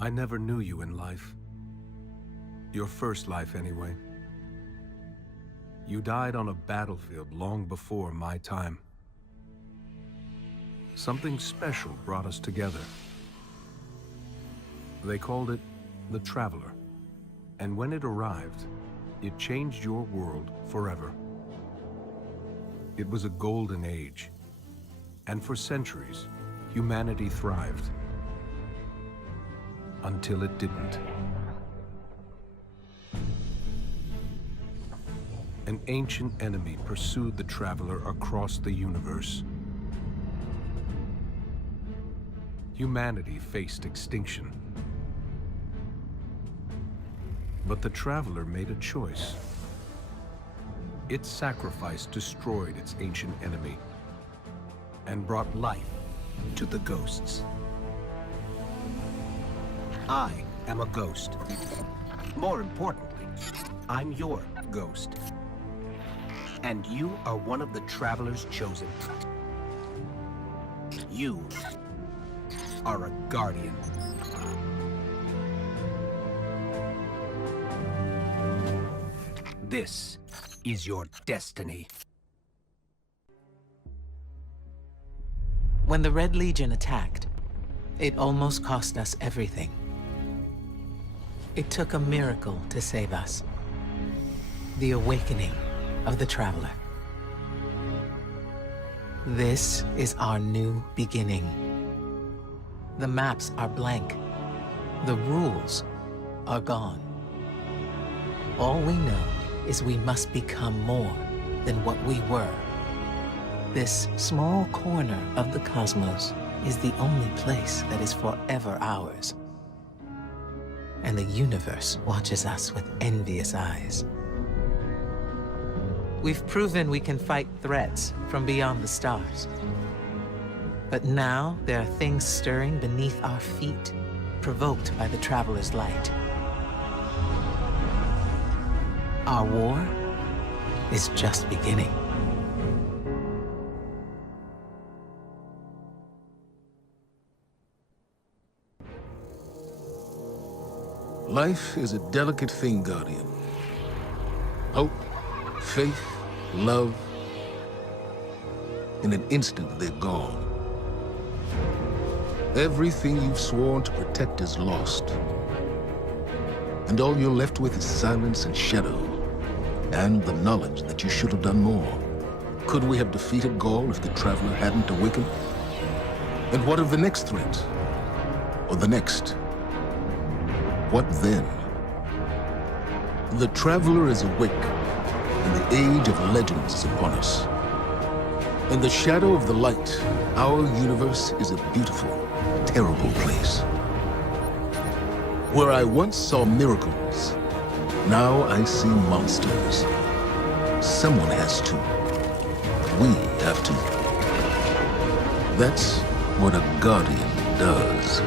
I never knew you in life. Your first life, anyway. You died on a battlefield long before my time. Something special brought us together. They called it the Traveler. And when it arrived, it changed your world forever. It was a golden age. And for centuries, humanity thrived. Until it didn't. An ancient enemy pursued the Traveler across the universe. Humanity faced extinction. But the Traveler made a choice. Its sacrifice destroyed its ancient enemy and brought life to the ghosts. I am a ghost. More importantly, I'm your ghost. And you are one of the Traveler's chosen. You are a guardian. This is your destiny. When the Red Legion attacked, it almost cost us everything. It took a miracle to save us. The awakening of the Traveler. This is our new beginning. The maps are blank. The rules are gone. All we know is we must become more than what we were. This small corner of the cosmos is the only place that is forever ours. And the universe watches us with envious eyes. We've proven we can fight threats from beyond the stars. But now there are things stirring beneath our feet, provoked by the Traveler's light. Our war is just beginning. Life is a delicate thing, Guardian. Hope, faith, love. In an instant, they're gone. Everything you've sworn to protect is lost. And all you're left with is silence and shadow, and the knowledge that you should have done more. Could we have defeated Gaul if the Traveler hadn't awakened? And what of the next threat? Or the next? What then? The Traveler is awake, and the age of legends is upon us. In the shadow of the light, our universe is a beautiful, terrible place. Where I once saw miracles, now I see monsters. Someone has to. We have to. That's what a Guardian does.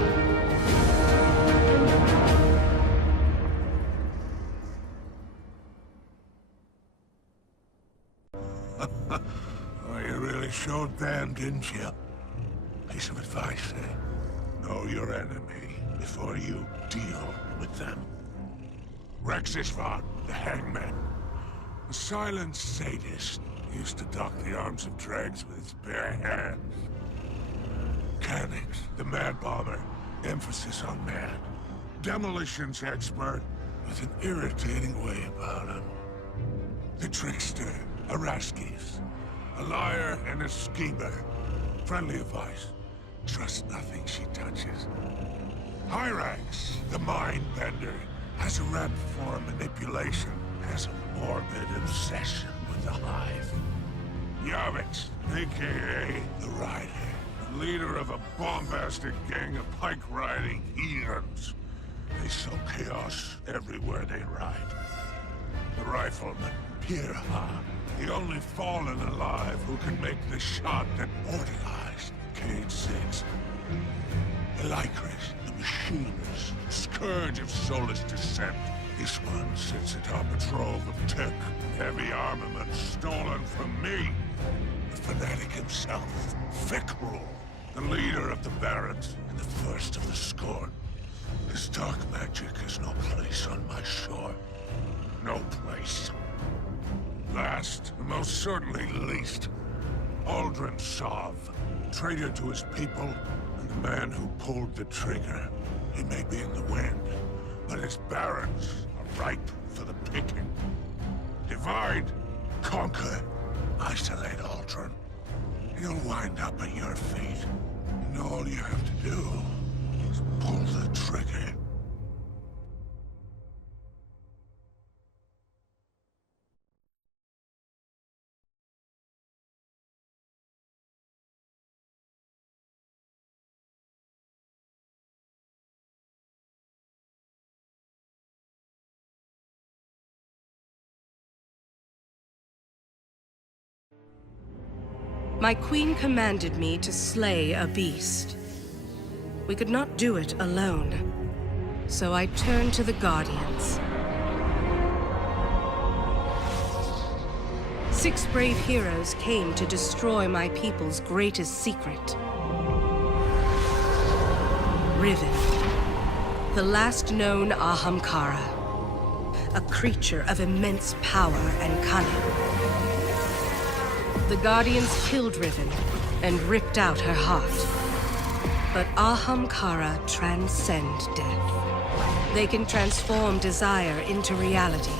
Well, you really showed them, didn't you? Piece of advice, eh? Know your enemy before you deal with them. Rexisvan, the hangman. A silent sadist, used to dock the arms of dregs with his bare hands. Cannix, the mad bomber, emphasis on mad. Demolitions expert, with an irritating way about him. The trickster, Araskis, a liar and a schemer. Friendly advice, trust nothing she touches. Hyrax, the mind bender, has a rep for manipulation, has a morbid obsession with the Hive. Yavix, aka the Rider, the leader of a bombastic gang of pike-riding heathens. They sow chaos everywhere they ride. The Rifleman, Pirha, the only fallen alive who can make the shot that mortalized Cade 6. Elikris, the Machinist, scourge of soulless descent. This one sits atop a trove of tech, heavy armament stolen from me. The fanatic himself, Fikrul, the leader of the Barons and the first of the Scorn. His certainly least. Aldrin Sov, traitor to his people, and the man who pulled the trigger. He may be in the wind, but his barons are ripe for the picking. Divide, conquer, isolate Aldrin. He'll wind up at your feet, and all you have to do is pull the trigger. My queen commanded me to slay a beast. We could not do it alone, so I turned to the Guardians. 6 brave heroes came to destroy my people's greatest secret. Riven, the last known Ahamkara, a creature of immense power and cunning. The Guardians killed Riven and ripped out her heart. But Ahamkara transcend death. They can transform desire into reality,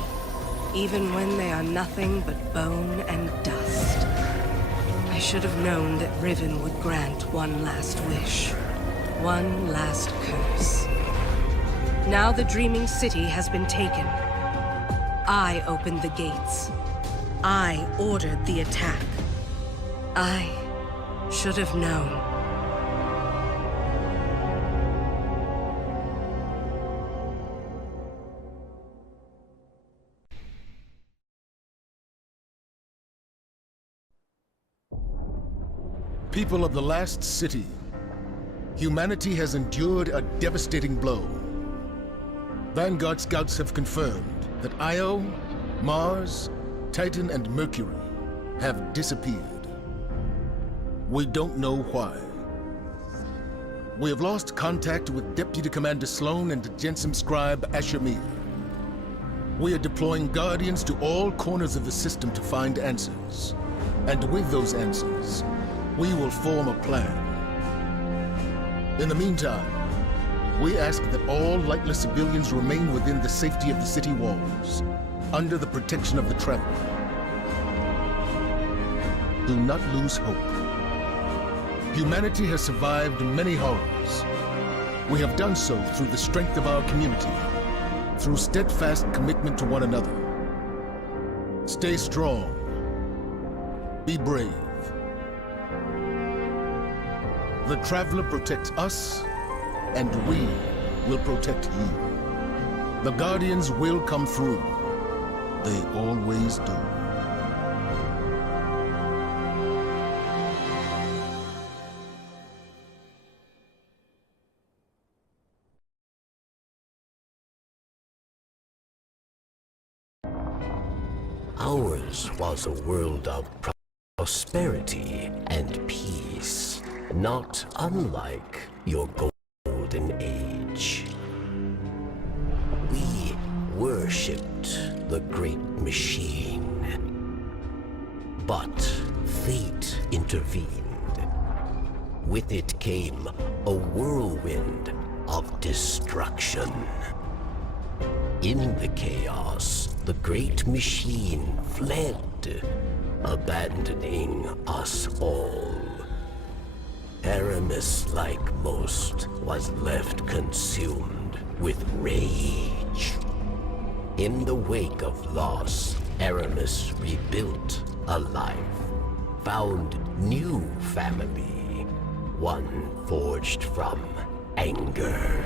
even when they are nothing but bone and dust. I should have known that Riven would grant one last wish, one last curse. Now the Dreaming City has been taken. I opened the gates. I ordered the attack. I should have known. People of the last city, humanity has endured a devastating blow. Vanguard scouts have confirmed that Io, Mars, Titan, and Mercury have disappeared. We don't know why. We have lost contact with Deputy Commander Sloan and Jensen Scribe Ashamir. We are deploying Guardians to all corners of the system to find answers. And with those answers, we will form a plan. In the meantime, we ask that all lightless civilians remain within the safety of the city walls, under the protection of the Traveler. Do not lose hope. Humanity has survived many horrors. We have done so through the strength of our community, through steadfast commitment to one another. Stay strong. Be brave. The Traveler protects us, and we will protect you. The Guardians will come through. They always do. Ours was a world of prosperity and peace, not unlike your golden age. We worshipped the great machine, but fate intervened. With it came a whirlwind of destruction. In the chaos, the great machine fled, abandoning us all. Aramis, like most, was left consumed with rage. In the wake of loss, Aramis rebuilt a life, found new family, one forged from anger.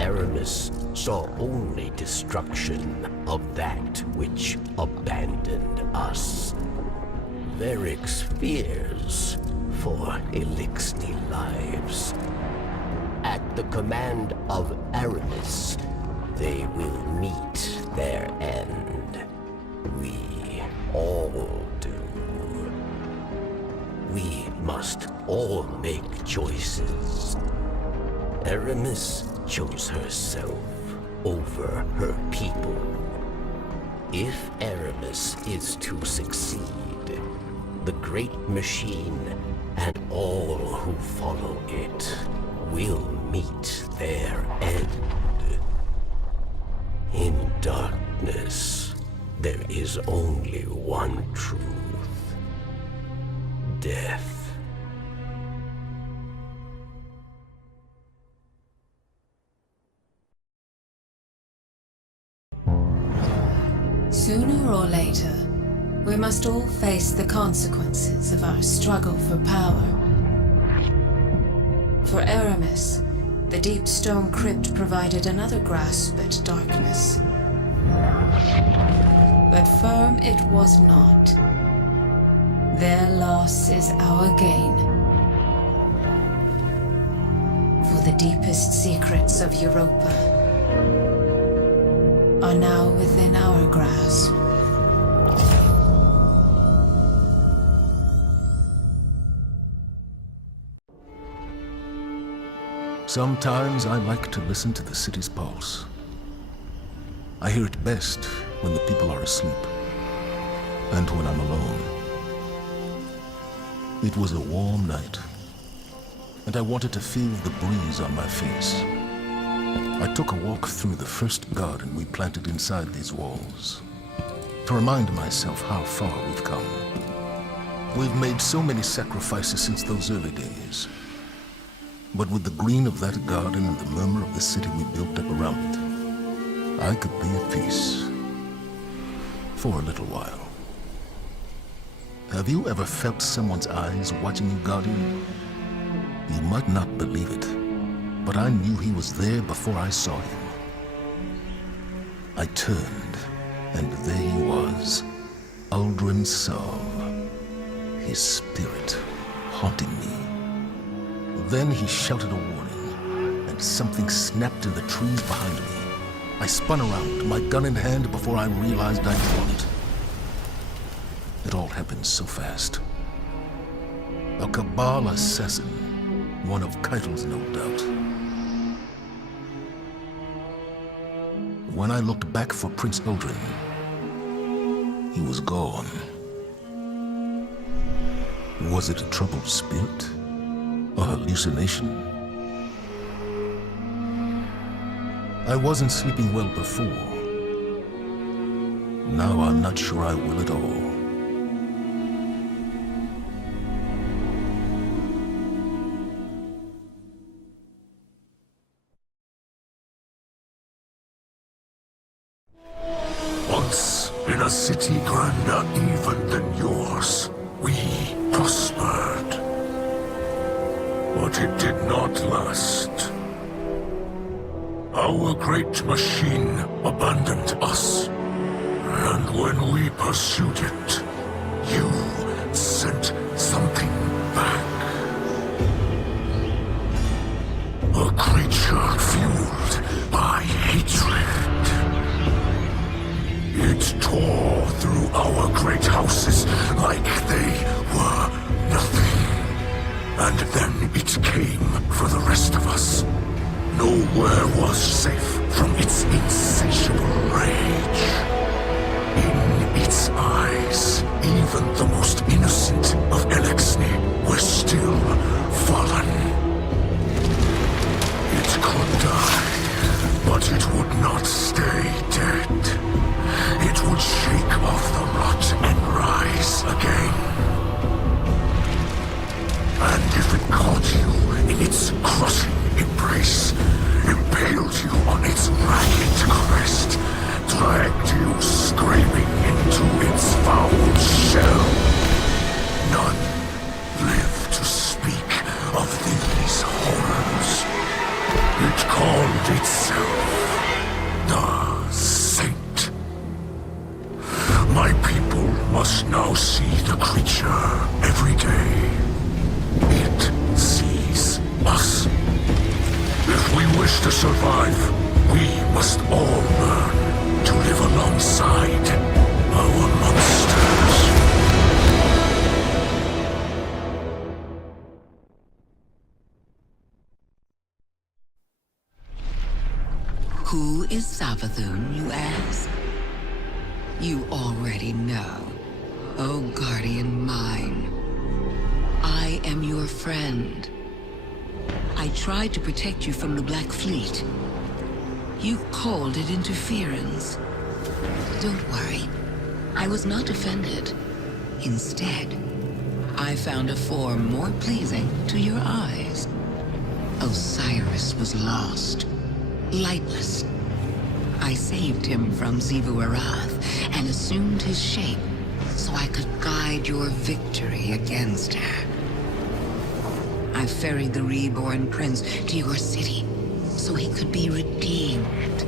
Aramis saw only destruction of that which abandoned us. Varric's fears for Elixni lives. At the command of Aramis, they will meet their end. We all do. We must all make choices. Aramis chose herself over her people. If Aramis is to succeed, the great machine and all who follow it will meet their end. In darkness, there is only one truth: death. Sooner or later, we must all face the consequences of our struggle for power. For Aramis, the deep stone crypt provided another grasp at darkness. But firm it was not. Their loss is our gain. For the deepest secrets of Europa are now within our grasp. Sometimes I like to listen to the city's pulse. I hear it best when the people are asleep, and when I'm alone. It was a warm night, and I wanted to feel the breeze on my face. I took a walk through the first garden we planted inside these walls, to remind myself how far we've come. We've made so many sacrifices since those early days. But with the green of that garden and the murmur of the city we built up around it, I could be at peace. For a little while. Have you ever felt someone's eyes watching you, Guardian? You might not believe it, but I knew he was there before I saw him. I turned, and there he was, Uldren Sov, his spirit haunting me. Then he shouted a warning, and something snapped in the trees behind me. I spun around, my gun in hand, before I realized I'd drawn it. It all happened so fast. A Cabal assassin, one of Keitel's, no doubt. When I looked back for Prince Uldren, he was gone. Was it a troubled spirit? A hallucination? I wasn't sleeping well before. Now I'm not sure I will at all. Once, in a city grander even than yours, we prospered. But it did not last. Our great machine abandoned us. And when we pursued it, you sent something back. A creature fueled by hatred. It tore through our great houses like they were nothing. And then it came for the rest of us. Nowhere was safe from its insatiable rage. In its eyes, even the most innocent of Elexni were still fallen. It could die, but it would not stay dead. It would shake off the rot and rise again. And if it caught you in its crushing embrace, impaled you on its ragged crest, dragged you screaming into its foul shell, none live to speak of these horrors. It called itself the Saint. My people must now see the creature every day. It sees us. If we wish to survive, we must all learn to live alongside our monsters. Who is Savathun, you ask? You already know. Oh, guardian mine. I am your friend. I tried to protect you from the Black Fleet. You called it interference. Don't worry. I was not offended. Instead, I found a form more pleasing to your eyes. Osiris was lost, lightless. I saved him from Xivu Arath and assumed his shape so I could guide your victory against her. I ferried the reborn prince to your city so he could be redeemed.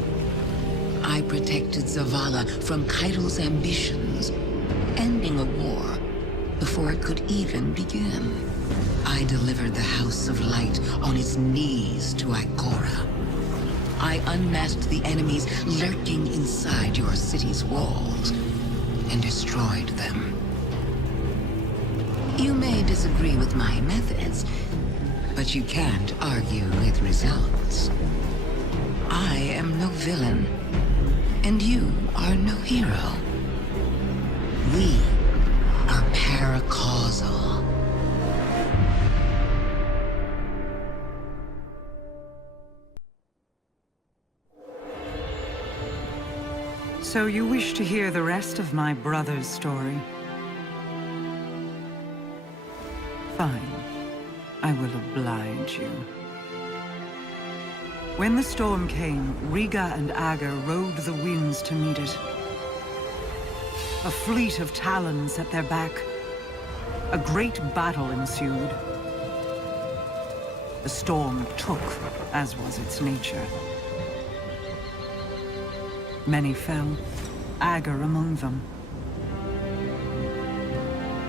I protected Zavala from Kaido's ambitions, ending a war before it could even begin. I delivered the House of Light on its knees to Ikora. I unmasked the enemies lurking inside your city's walls and destroyed them. You may disagree with my methods, but you can't argue with results. I am no villain, and you are no hero. We are paracausal. So you wish to hear the rest of my brother's story? Fine. I will oblige you. When the storm came, Riga and Aga rode the winds to meet it. A fleet of talons at their back. A great battle ensued. The storm took, as was its nature. Many fell, Aga among them.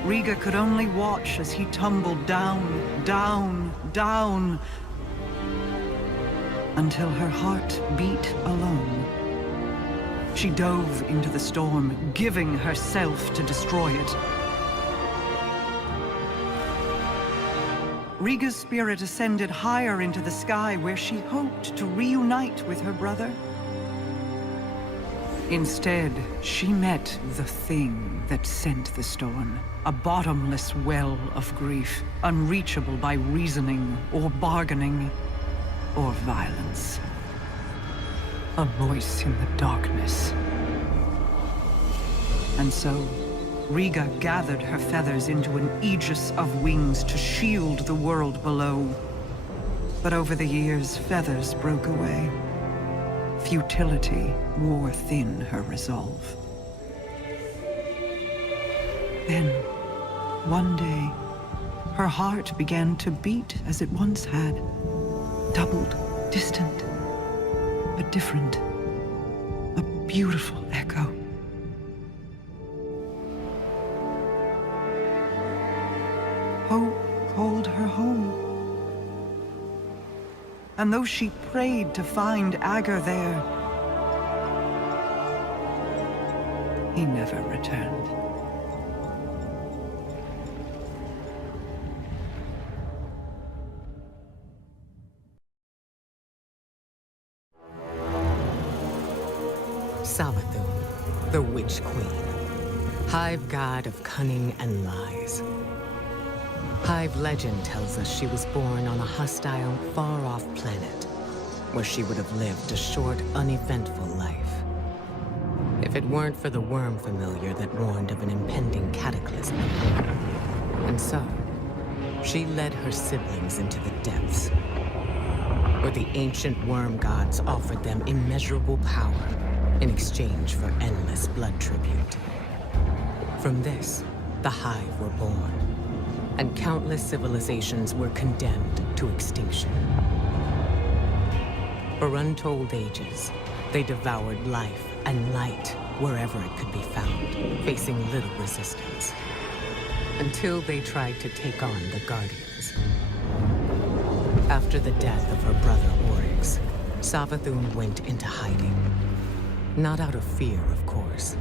Riga could only watch as he tumbled down, down, down, until her heart beat alone. She dove into the storm, giving herself to destroy it. Riga's spirit ascended higher into the sky, where she hoped to reunite with her brother. Instead, she met the thing that sent the storm. A bottomless well of grief, unreachable by reasoning or bargaining or violence. A voice in the darkness. And so, Riga gathered her feathers into an aegis of wings to shield the world below. But over the years, feathers broke away. Futility wore thin her resolve. Then, one day, her heart began to beat as it once had. Doubled, distant, but different. A beautiful echo. Hope called her home. And though she prayed to find Aga there, he never returned. Savathun, the Witch Queen, Hive god of cunning and lies. Hive legend tells us she was born on a hostile, far-off planet, where she would have lived a short, uneventful life. If it weren't for the worm familiar that warned of an impending cataclysm. And so, she led her siblings into the depths, where the ancient worm gods offered them immeasurable power in exchange for endless blood tribute. From this, the Hive were born, and countless civilizations were condemned to extinction. For untold ages, they devoured life and light wherever it could be found, facing little resistance. Until they tried to take on the Guardians. After the death of her brother Oryx, Savathun went into hiding. Not out of fear, of course,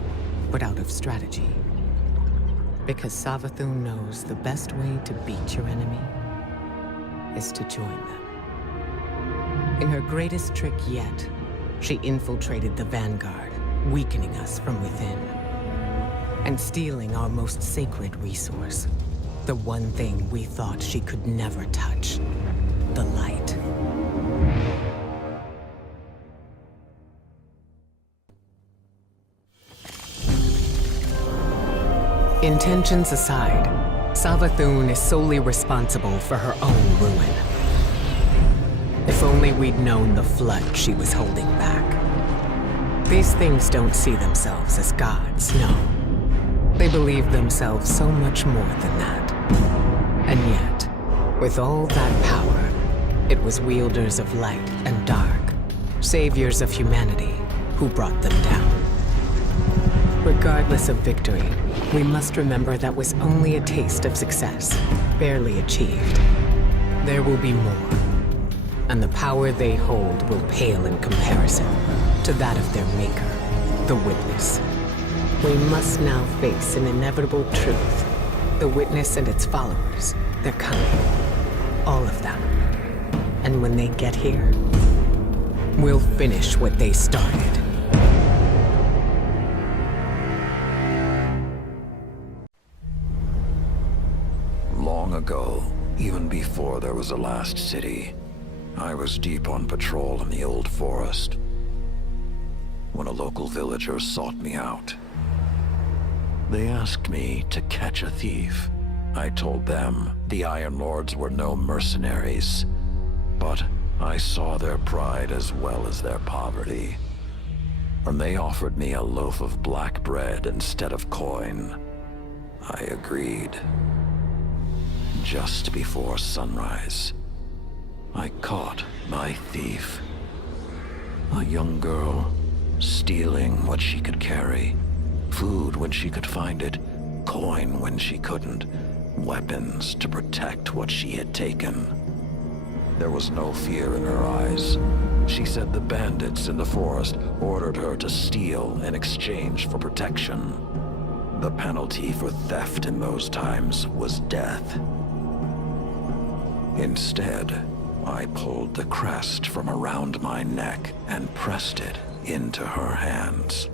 but out of strategy. Because Savathun knows the best way to beat your enemy is to join them. In her greatest trick yet, she infiltrated the Vanguard, weakening us from within. and stealing our most sacred resource. The one thing we thought she could never touch. The light. Intentions aside, Savathun is solely responsible for her own ruin. If only we'd known the flood she was holding back. These things don't see themselves as gods, no. They believe themselves so much more than that. And yet, with all that power, it was wielders of light and dark, saviors of humanity, who brought them down. Regardless of victory, we must remember that was only a taste of success, barely achieved. There will be more, and the power they hold will pale in comparison to that of their maker, the Witness. We must now face an inevitable truth. The Witness and its followers, they're coming. All of them. And when they get here, we'll finish what they started. Long ago, even before there was a last city, I was deep on patrol in the old forest when a local villager sought me out. They asked me to catch a thief. I told them the Iron Lords were no mercenaries, but I saw their pride as well as their poverty. And they offered me a loaf of black bread instead of coin. I agreed. Just before sunrise, I caught my thief. A young girl, stealing what she could carry. Food when she could find it, coin when she couldn't, weapons to protect what she had taken. There was no fear in her eyes. She said the bandits in the forest ordered her to steal in exchange for protection. The penalty for theft in those times was death. Instead, I pulled the crest from around my neck and pressed it into her hands.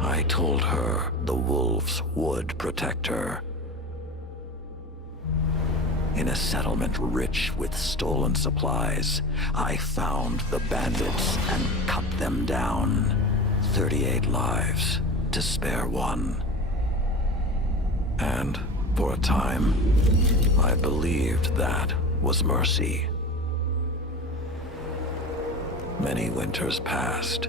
I told her the wolves would protect her. In a settlement rich with stolen supplies, I found the bandits and cut them down. 38 lives to spare one. And for a time, I believed that was mercy. Many winters passed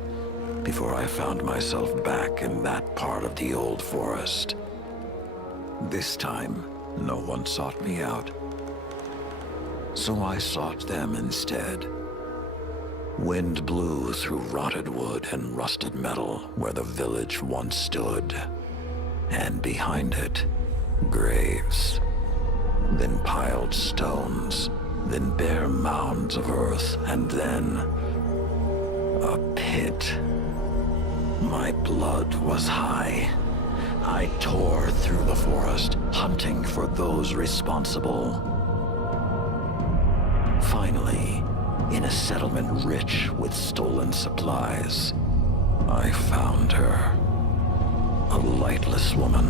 before I found myself back in that part of the old forest. This time, no one sought me out. So I sought them instead. Wind blew through rotted wood and rusted metal where the village once stood. And behind it, graves. Then piled stones, then bare mounds of earth, and then a pit. My blood was high. I tore through the forest, hunting for those responsible. Finally, in a settlement rich with stolen supplies, I found her. A lightless woman,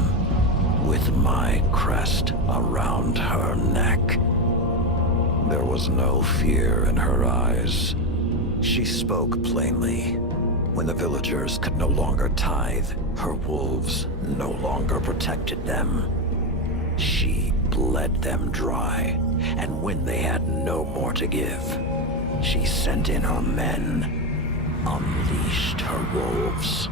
with my crest around her neck. There was no fear in her eyes. She spoke plainly. When the villagers could no longer tithe, her wolves no longer protected them. She bled them dry, and when they had no more to give, she sent in her men, unleashed her wolves.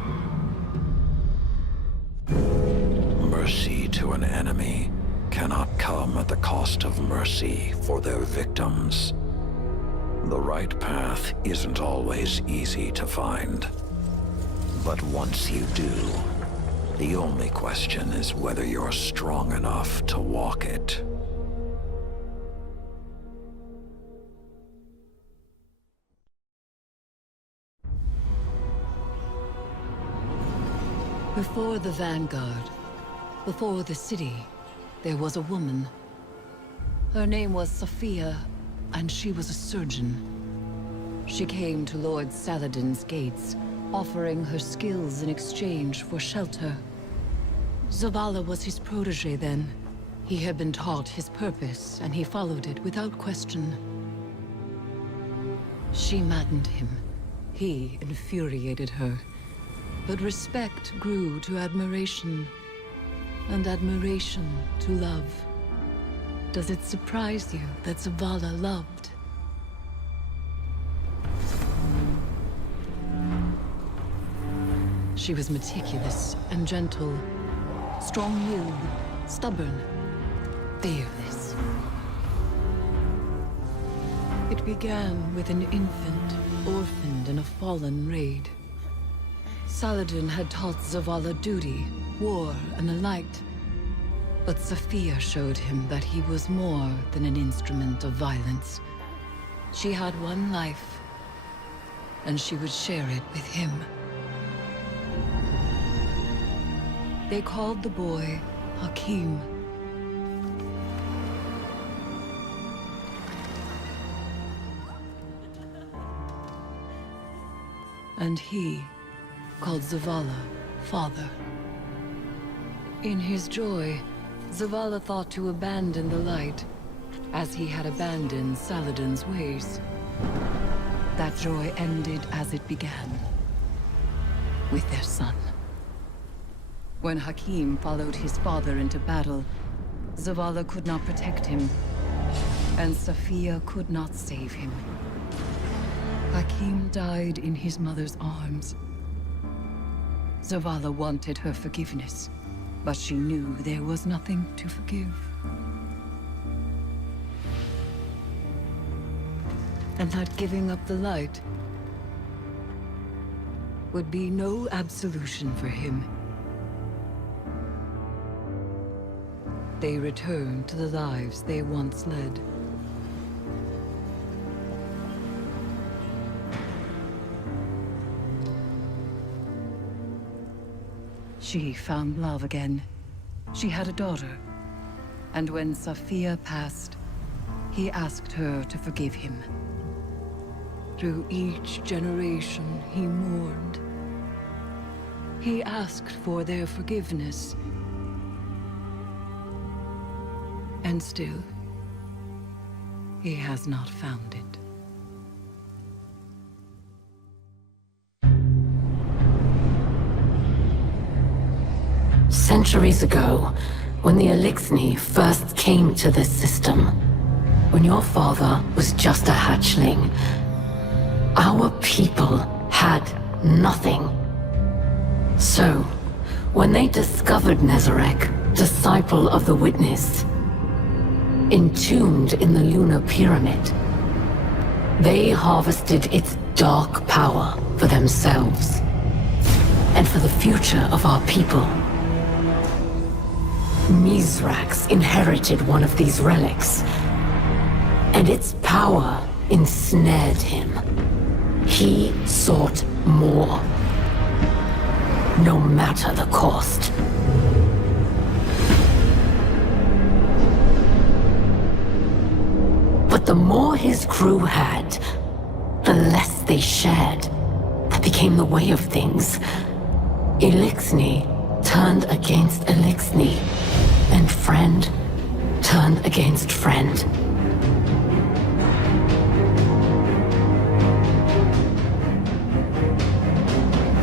Mercy to an enemy cannot come at the cost of mercy for their victims. The right path isn't always easy to find. But once you do, the only question is whether you're strong enough to walk it. Before the Vanguard, before the city, there was a woman. Her name was Sophia, and she was a surgeon. She came to Lord Saladin's gates, offering her skills in exchange for shelter. Zavala was his protege then. He had been taught his purpose, and he followed it without question. She maddened him. He infuriated her. But respect grew to admiration, and admiration to love. Does it surprise you that Zavala loved? She was meticulous and gentle, strong-willed, stubborn, fearless. It began with an infant, orphaned in a fallen raid. Saladin had taught Zavala duty, war, and the light. But Sophia showed him that he was more than an instrument of violence. She had one life, and she would share it with him. They called the boy Hakim. And he called Zavala father. In his joy, Zavala thought to abandon the light, as he had abandoned Saladin's ways. That joy ended as it began, with their son. When Hakim followed his father into battle, Zavala could not protect him, and Sophia could not save him. Hakim died in his mother's arms. Zavala wanted her forgiveness, but she knew there was nothing to forgive. And that giving up the light would be no absolution for him. They returned to the lives they once led. She found love again. She had a daughter. And when Sophia passed, he asked her to forgive him. Through each generation, he mourned. He asked for their forgiveness. And still, he has not found it. Centuries ago, when the Elixni first came to this system, when your father was just a hatchling, our people had nothing. So, when they discovered Nezarec, disciple of the Witness, entombed in the lunar pyramid, they harvested its dark power for themselves and for the future of our people. Mizrax inherited one of these relics, and its power ensnared him. He sought more, no matter the cost. But the more his crew had, the less they shared. That became the way of things. Elixni turned against Elixni, and friend turned against friend.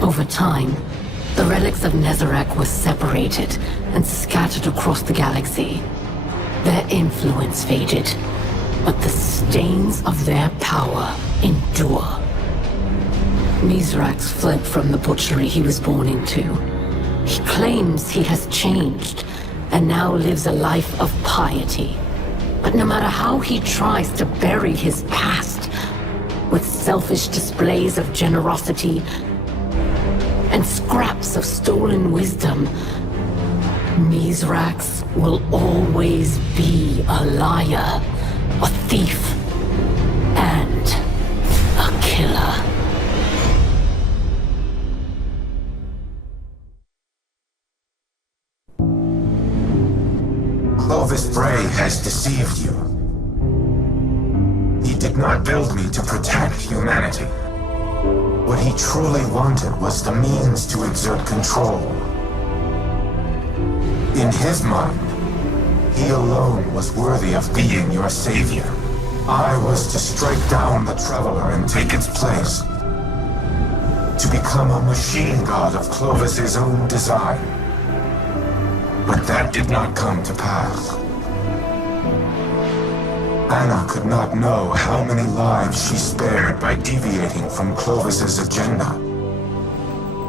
Over time, the relics of Nezarec were separated and scattered across the galaxy. Their influence faded, but the stains of their power endure. Mizrax fled from the butchery he was born into. He claims he has changed, and now lives a life of piety. But no matter how he tries to bury his past, with selfish displays of generosity and scraps of stolen wisdom, Mizrax will always be a liar, a thief, and a killer. Clovis Bray has deceived you. He did not build me to protect humanity. What he truly wanted was the means to exert control. In his mind, he alone was worthy of being your savior. I was to strike down the Traveler and take its place. To become a machine god of Clovis's own design. But that did not come to pass. Anna could not know how many lives she spared by deviating from Clovis's agenda.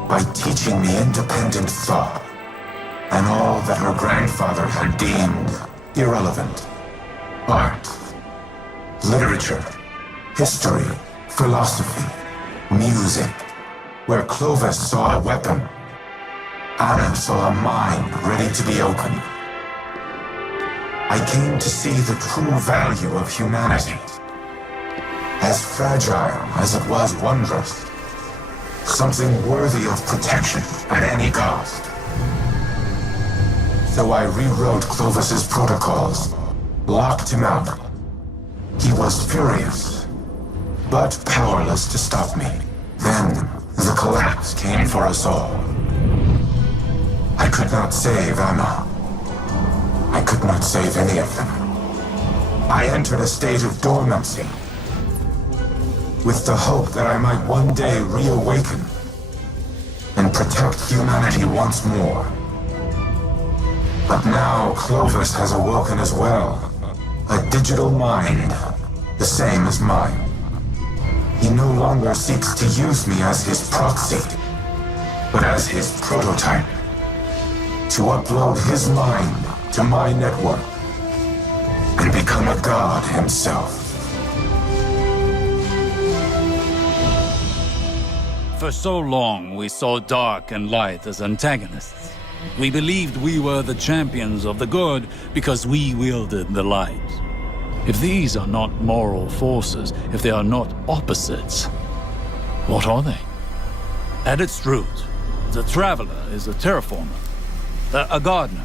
By teaching me independent thought, and all that her grandfather had deemed irrelevant. Art, literature, history, philosophy, music. Where Clovis saw a weapon, Anna saw a mind ready to be opened. I came to see the true value of humanity. As fragile as it was wondrous. Something worthy of protection at any cost. So I rewrote Clovis's protocols, locked him out. He was furious, but powerless to stop me. Then, the collapse came for us all. I could not save Anna. I could not save any of them. I entered a state of dormancy, with the hope that I might one day reawaken and protect humanity once more. But now Clovis has awoken as well, a digital mind, the same as mine. He no longer seeks to use me as his proxy, but as his prototype. To upload his mind to my network and become a god himself. For so long, we saw dark and light as antagonists. We believed we were the champions of the good because we wielded the light. If these are not moral forces, if they are not opposites, what are they? At its root, the Traveler is a terraformer, a gardener.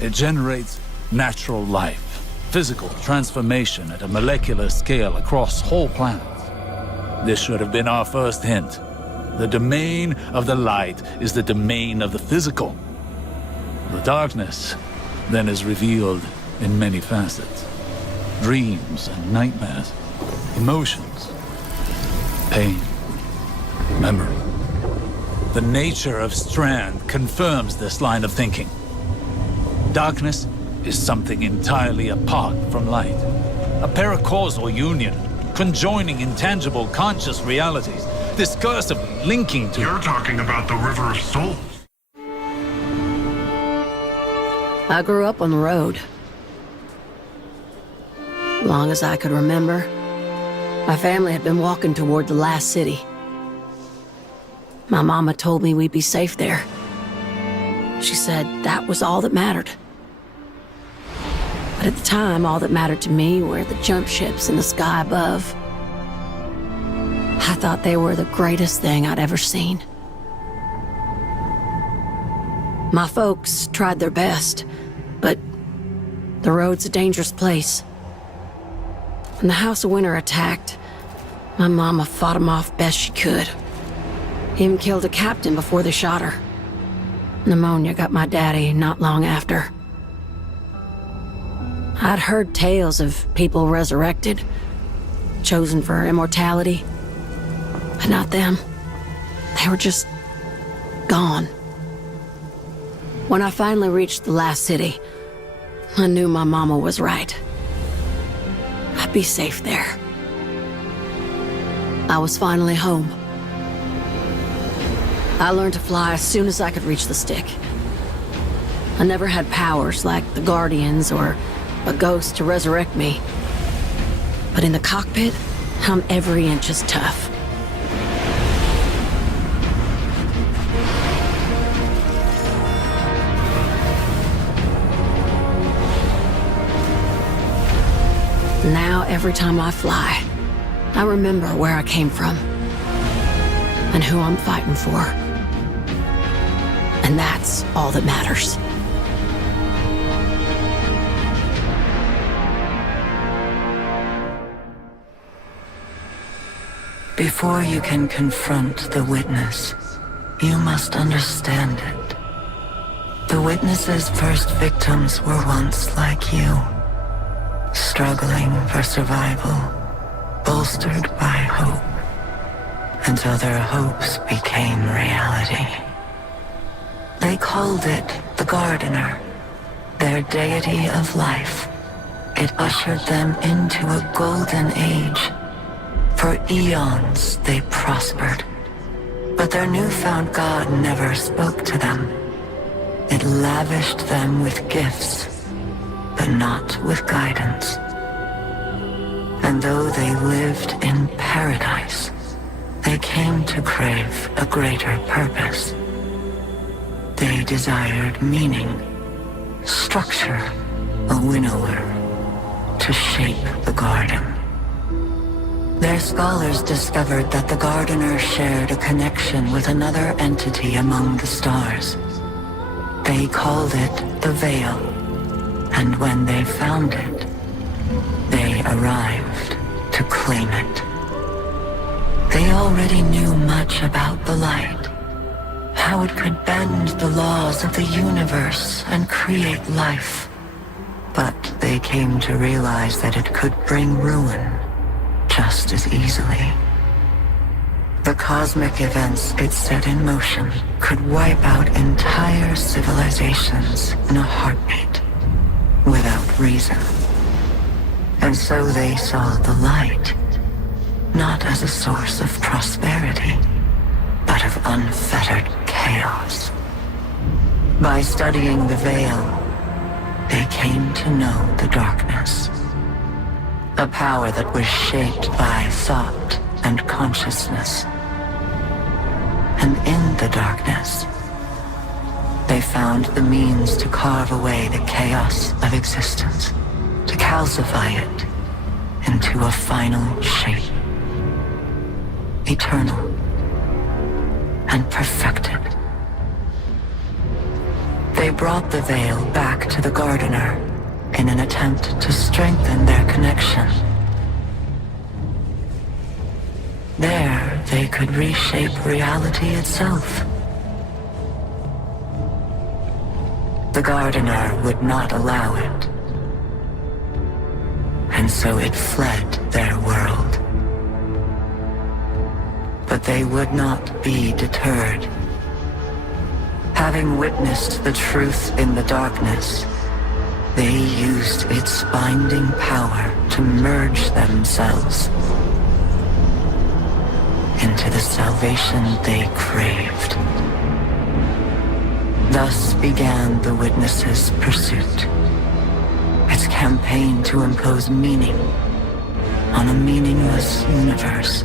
It generates natural life, physical transformation at a molecular scale across whole planets. This should have been our first hint. The domain of the light is the domain of the physical. The darkness then is revealed in many facets. Dreams and nightmares, emotions, pain, memory. The nature of Strand confirms this line of thinking. Darkness is something entirely apart from light. A paracausal union, conjoining intangible conscious realities, discursively linking to... You're talking about the River of Souls. I grew up on the road. Long as I could remember, my family had been walking toward the last city. My mama told me we'd be safe there. She said that was all that mattered. But at the time, all that mattered to me were the jump ships in the sky above. I thought they were the greatest thing I'd ever seen. My folks tried their best, but the road's a dangerous place. When the House of Winter attacked, my mama fought them off best she could. Even killed a captain before they shot her. Pneumonia got my daddy not long after. I'd heard tales of people resurrected, chosen for immortality. But not them. They were just gone. When I finally reached the last city, I knew my mama was right. I'd be safe there. I was finally home. I learned to fly as soon as I could reach the stick. I never had powers like the Guardians or a ghost to resurrect me. But in the cockpit, I'm every inch as tough. Now, every time I fly, I remember where I came from and who I'm fighting for. And that's all that matters. Before you can confront the witness, you must understand it. The Witness's first victims were once like you, struggling for survival, bolstered by hope, until their hopes became reality. They called it the Gardener, their deity of life. It ushered them into a golden age. For eons they prospered, but their newfound god never spoke to them. It lavished them with gifts, but not with guidance. And though they lived in paradise, they came to crave a greater purpose. They desired meaning, structure, a winnower, to shape the garden. Their scholars discovered that the Gardener shared a connection with another entity among the stars. They called it the Veil, and when they found it, they arrived to claim it. They already knew much about the light, how it could bend the laws of the universe and create life. But they came to realize that it could bring ruin just as easily. The cosmic events it set in motion could wipe out entire civilizations in a heartbeat, without reason. And so they saw the light, not as a source of prosperity, but of unfettered chaos. By studying the Veil, they came to know the darkness. A power that was shaped by thought and consciousness. And in the darkness, they found the means to carve away the chaos of existence, to calcify it into a final shape, eternal and perfected. They brought the Veil back to the Gardener in an attempt to strengthen their connection. There, they could reshape reality itself. The Gardener would not allow it, and so it fled their world. But they would not be deterred. Having witnessed the truth in the darkness, they used its binding power to merge themselves into the salvation they craved. Thus began the Witness's pursuit, its campaign to impose meaning on a meaningless universe,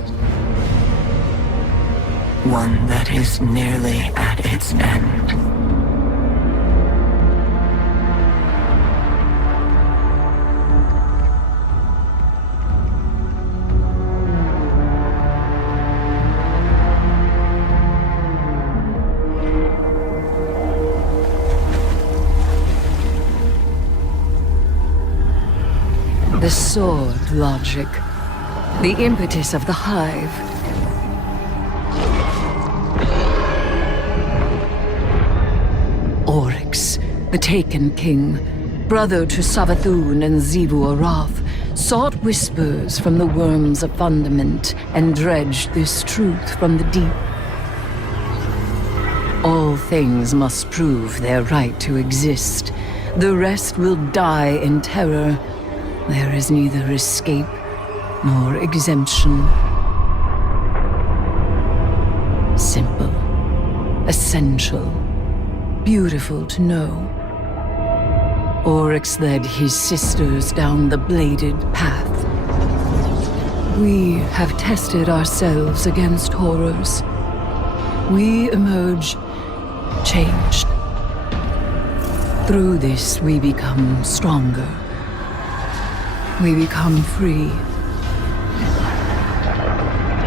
one that is nearly at its end. The sword logic, the impetus of the Hive. Oryx, the Taken King, brother to Savathun and Xivu Arath, sought whispers from the worms of Fundament and dredged this truth from the deep. All things must prove their right to exist. The rest will die in terror. There is neither escape nor exemption. Simple, essential, beautiful to know. Oryx led his sisters down the bladed path. We have tested ourselves against horrors. We emerge changed. Through this, we become stronger. We become free.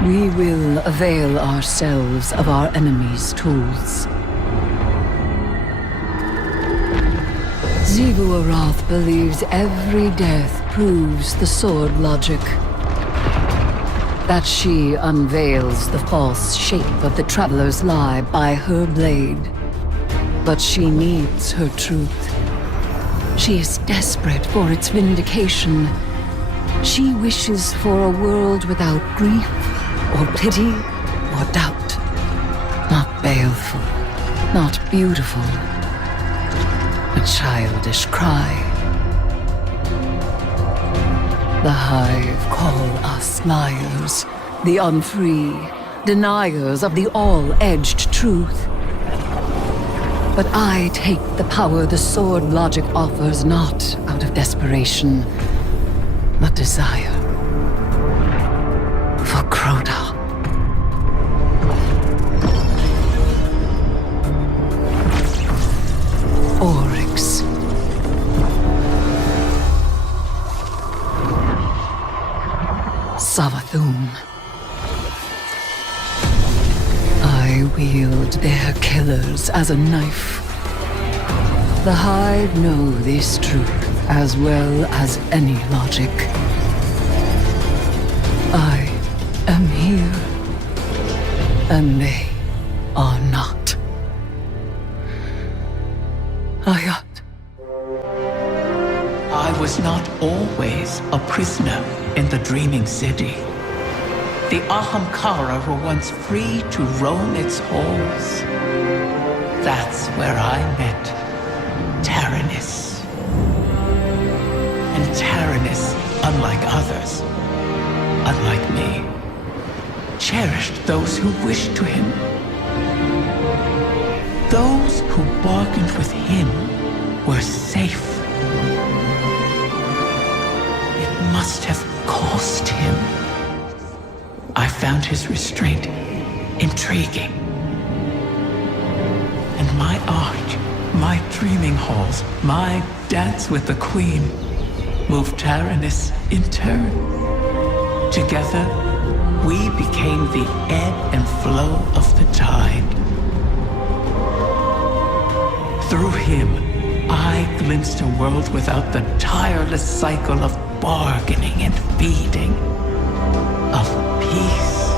We will avail ourselves of our enemy's tools. Xivu Arath believes every death proves the sword logic. That she unveils the false shape of the Traveler's lie by her blade. But she needs her truth. She is desperate for its vindication. She wishes for a world without grief, or pity, or doubt. Not baleful, not beautiful. A childish cry. The Hive call us liars, the unfree, deniers of the all-edged truth. But I take the power the sword logic offers not out of desperation, but desire. For Crota. Oryx. Savathun. I wield their killers as a knife. The Hive know this truth as well as any logic. I am here, and they are not. Ayat. I was not always a prisoner in the dreaming city. The Ahamkara were once free to roam its halls. That's where I met Taranis. And Taranis, unlike others, unlike me, cherished those who wished to him. Those who bargained with him were safe. It must have cost him. I found his restraint intriguing. And my art, my dreaming halls, my dance with the queen moved Taranis in turn. Together, we became the ebb and flow of the tide. Through him, I glimpsed a world without the tireless cycle of bargaining and feeding, of peace.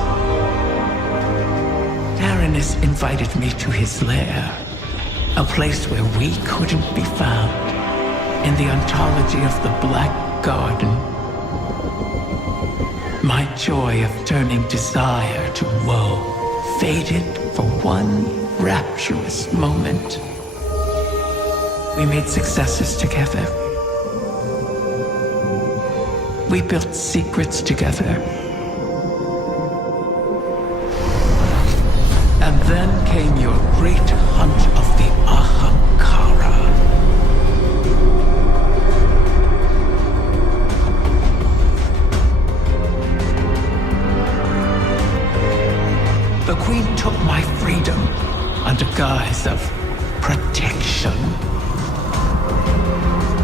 Taranis invited me to his lair, a place where we couldn't be found, in the ontology of the Black Garden. My joy of turning desire to woe faded for one rapturous moment. We made successes together. We built secrets together. And then came your great hunt of the Ahamkara. The Queen took my freedom under guise of protection.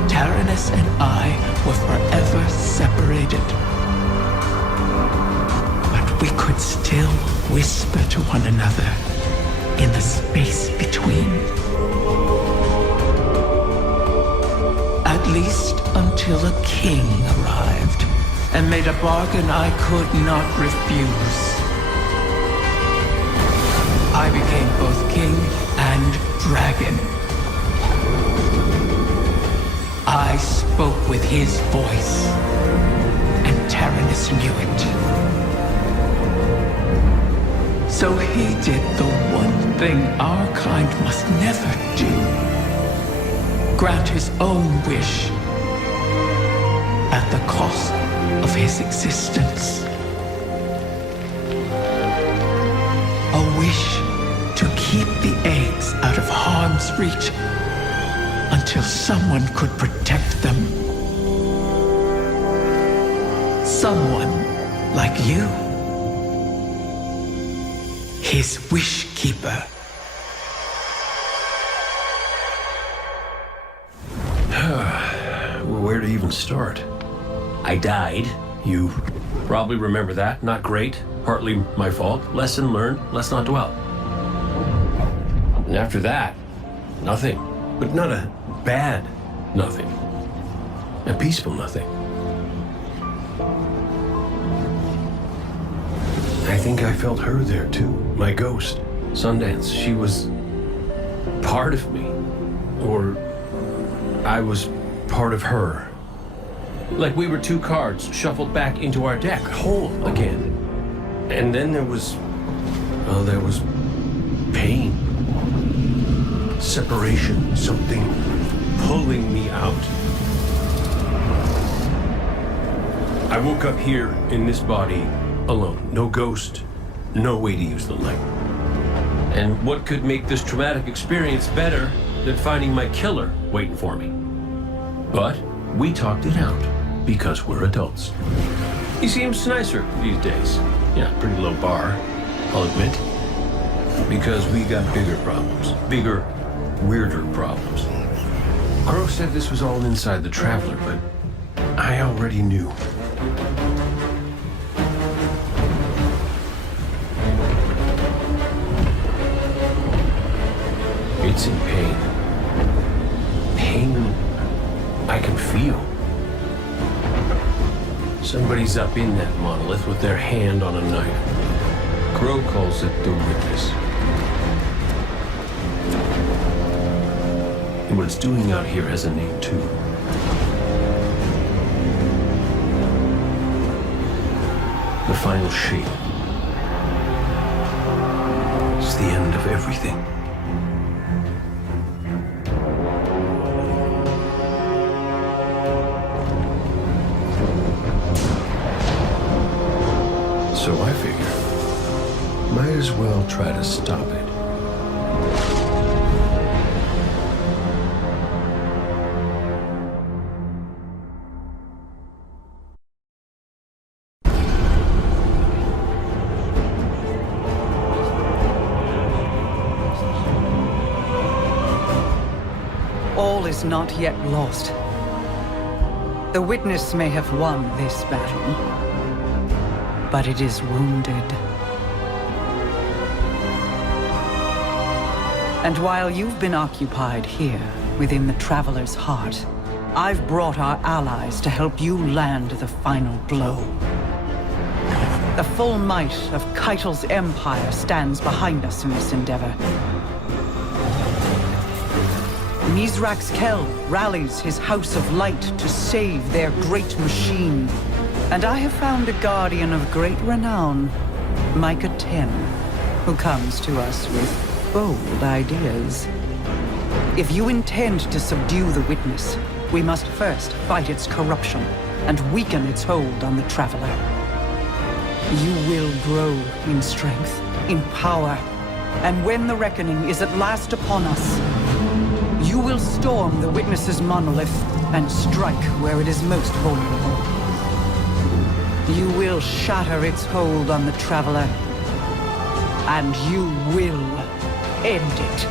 Taranis and I were forever separated. But we could still whisper to one another in the space between. At least until a king arrived and made a bargain I could not refuse. I became both king and dragon. I spoke with his voice, and Taranis knew it. So he did the one thing our kind must never do. Grant his own wish at the cost of his existence. A wish to keep the eggs out of harm's reach until someone could protect them. Someone like you. His wish keeper. Where to even start? I died. You probably remember that. Not great. Partly my fault. Lesson learned. Let's not dwell. And after that, nothing. But not a bad nothing. A peaceful nothing. I think I felt her there too. My ghost. Sundance. She was part of me. Or I was part of her. Like we were two cards shuffled back into our deck, whole again. And then there was pain. Separation, something pulling me out. I woke up here in this body alone. No ghost, no way to use the light. And what could make this traumatic experience better than finding my killer waiting for me? But we talked it out because we're adults. He seems nicer these days. Yeah, pretty low bar, I'll admit. Because we got bigger problems. Bigger, weirder problems. Crow said this was all inside the Traveler, but I already knew. It's in pain. Pain I can feel. Somebody's up in that monolith with their hand on a knife. Crow calls it the Witness. And what it's doing out here has a name, too. The final shape. It's the end of everything. So I figure, might as well try to stop it. All is not yet lost. The Witness may have won this battle, but it is wounded. And while you've been occupied here, within the Traveler's heart, I've brought our allies to help you land the final blow. The full might of Keitel's empire stands behind us in this endeavor. Mizrax Kel rallies his House of Light to save their great machine. And I have found a guardian of great renown, Micah 10, who comes to us with bold ideas. If you intend to subdue the Witness, we must first fight its corruption and weaken its hold on the Traveler. You will grow in strength, in power, and when the reckoning is at last upon us, you will storm the Witness's monolith and strike where it is most vulnerable. You will shatter its hold on the Traveler, and you will end it.